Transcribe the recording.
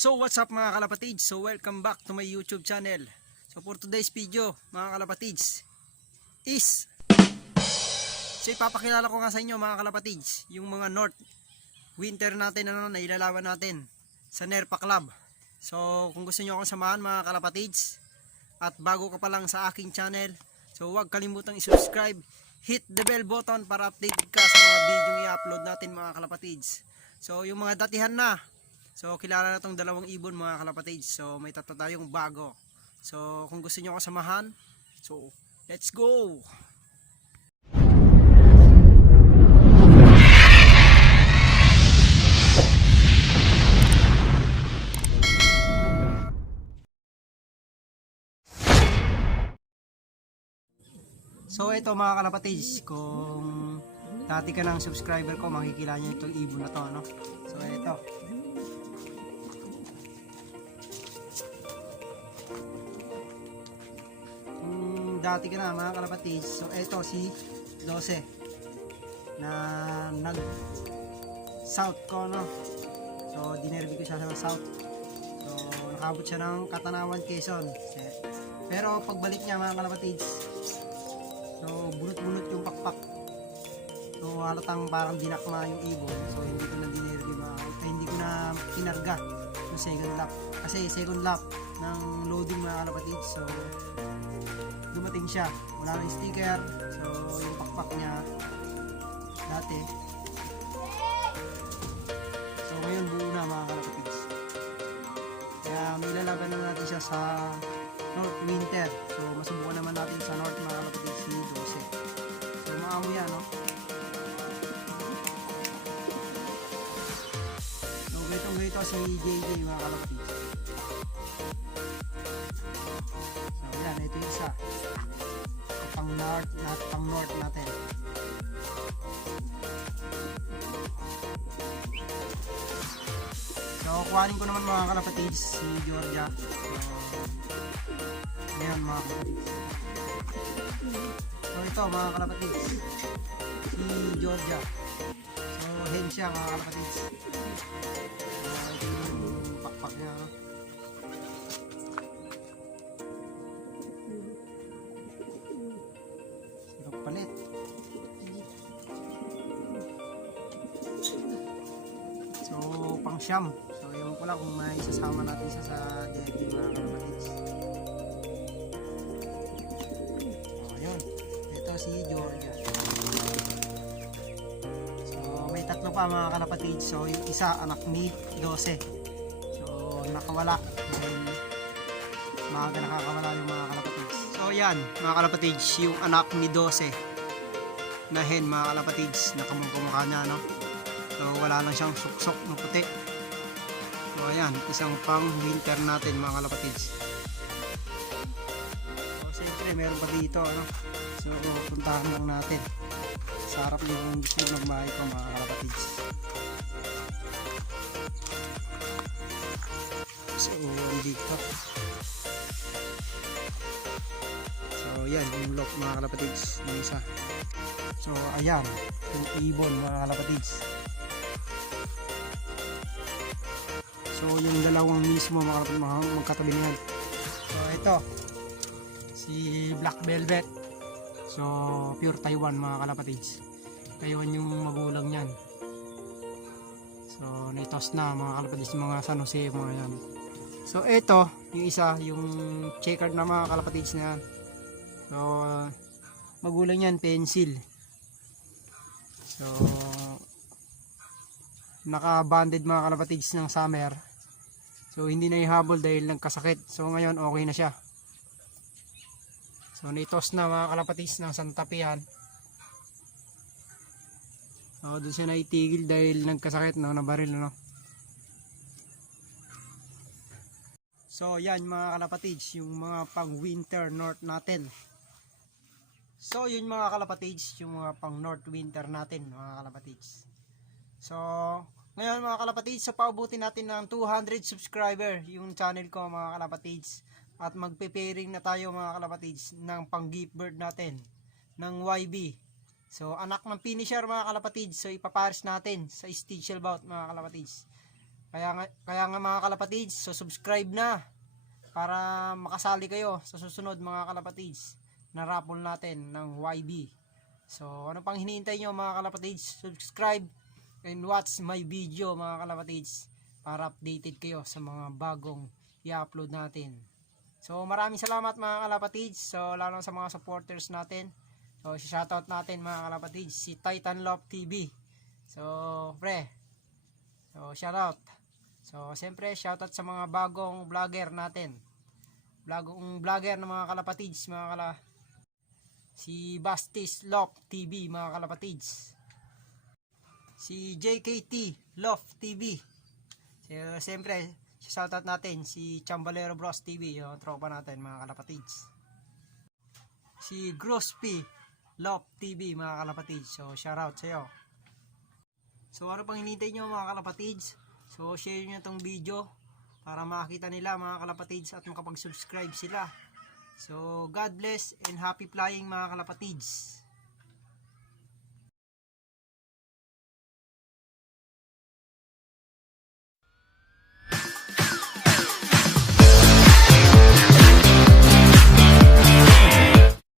So what's up mga kalapatids? So welcome back to my YouTube channel. So for today's video mga kalapatids is ipapakilala ko nga sa inyo mga kalapatids yung mga North winter natin na ilalaban natin sa NERPA Club. So kung gusto nyo akong samahan mga kalapatids at bago ka pa lang sa aking channel, so huwag kalimutang i-subscribe, hit the bell button para update ka sa mga video i-upload natin mga kalapatids. So yung mga datihan na, so kilala na tong dalawang ibon mga kalapatids. So may tatlo tayong bago. So kung gusto nyo ako samahan, so let's go! So ito mga kalapatids, kung dati ka ng subscriber ko, makikilala nyo itong ibon na to, no? So ito, dati ka na mga kalapatids. So ito si 12 na nag south ko, no? So dinerby ko siya sa south. So nakabot siya ng Katanawan, Quezon. Pero pagbalik niya mga kalapatids, so bunot-bunot yung pakpak. So halatang parang dinakma yung ibon. So hindi ko na dinerby hindi ko na kinarga yung second lap. Kasi second lap ng loading mga kalapatids. So dumating siya, wala na yung sticker. So yung pakpak niya dati, so ngayon buo na mga kalapatids. Kaya may lalaban na natin siya sa North Winter. So masubukan naman natin sa North mga kalapatids si 12. So maamo yan, no? So gaytong-gayto si JJ mga kalapatids. So yan, ito yung isa pang north natin. So kuhanin ko naman mga kalapatids si Georgia. So ayan mga kalapatids. So ito mga kalapatids, si Georgia. So hen siya mga kalapatids. So ito yung pakpak niya, no? Palit. So pang siyam. So yung ko lang kung may isasama natin siya sa DFD mga kalapatids. So ayun, ito si Georgia. So may tatlo pa mga kalapatids. So yung isa anak ni 12. So nakawala dahil maaga nakakawala yung mga kalapatids. So yan mga kalapatids, yung anak ni 12 na hen mga kalapatids, nakamukha niya, no? So wala lang siyang suksok na puti. So ayan, isang pang winter natin mga kalapatids. So siyempre meron pa dito, no? So puntahan lang natin sa harap yung gusto nagmahay ko mga kalapatids. So dito, so yan yung lock mga kalapatids ng isa. So ayan yung ibon mga kalapatids. So yung dalawang mismo mga kalapatids magkatabi niyan. So ito si Black Velvet. So pure Taiwan mga kalapatids. Taiwan yung magulang niyan. So naitos na mga kalapatids, mga San Jose mga yan. So ito yung isa, yung checkered na mga kalapatids na yan. So magulang yan pencil. So naka-banded mga kalapatids ng summer. So hindi na ihabol dahil nagkasakit. So ngayon okay na siya. So nitos na mga kalapatids ng santapihan. So doon siya naitigil dahil nagkasakit, no, nabaril, no. So yan mga kalapatids, yung mga pang winter north natin. So yun mga kalapatids, yung mga pang north winter natin mga kalapatids. So ngayon mga kalapatids, so paabutin natin ng 200 subscriber yung channel ko mga kalapatids. At magpe-pairing na tayo mga kalapatids ng pang gift bird natin ng YB. So anak ng finisher mga kalapatids, so ipapares natin sa stitchel bout mga kalapatids. Kaya nga mga kalapatids, so subscribe na para makasali kayo sa susunod mga kalapatids na raffle natin ng YB. So ano pang hinihintay nyo mga kalapatids? Subscribe and watch my video mga kalapatids para updated kayo sa mga bagong i-upload natin. So maraming salamat mga kalapatids. So lalo sa mga supporters natin. So shoutout natin mga kalapatids si Titan Love TV. So pre, so shoutout. So siyempre shoutout sa mga bagong vlogger natin. Bagong vlogger ng mga kalapatids, si Bastis Love TV mga kalapatids. Si JKT Love TV. So siyempre shoutout natin si Chambalero Bros TV, yung tropa natin mga kalapatids. Si Grospy Love TV mga kalapatids. So shoutout sa iyo. So ano pang hinihintay nyo mga kalapatids? So share nyo itong video para makita nila mga kalapatids at makapag-subscribe sila. So God bless and happy flying mga kalapatids.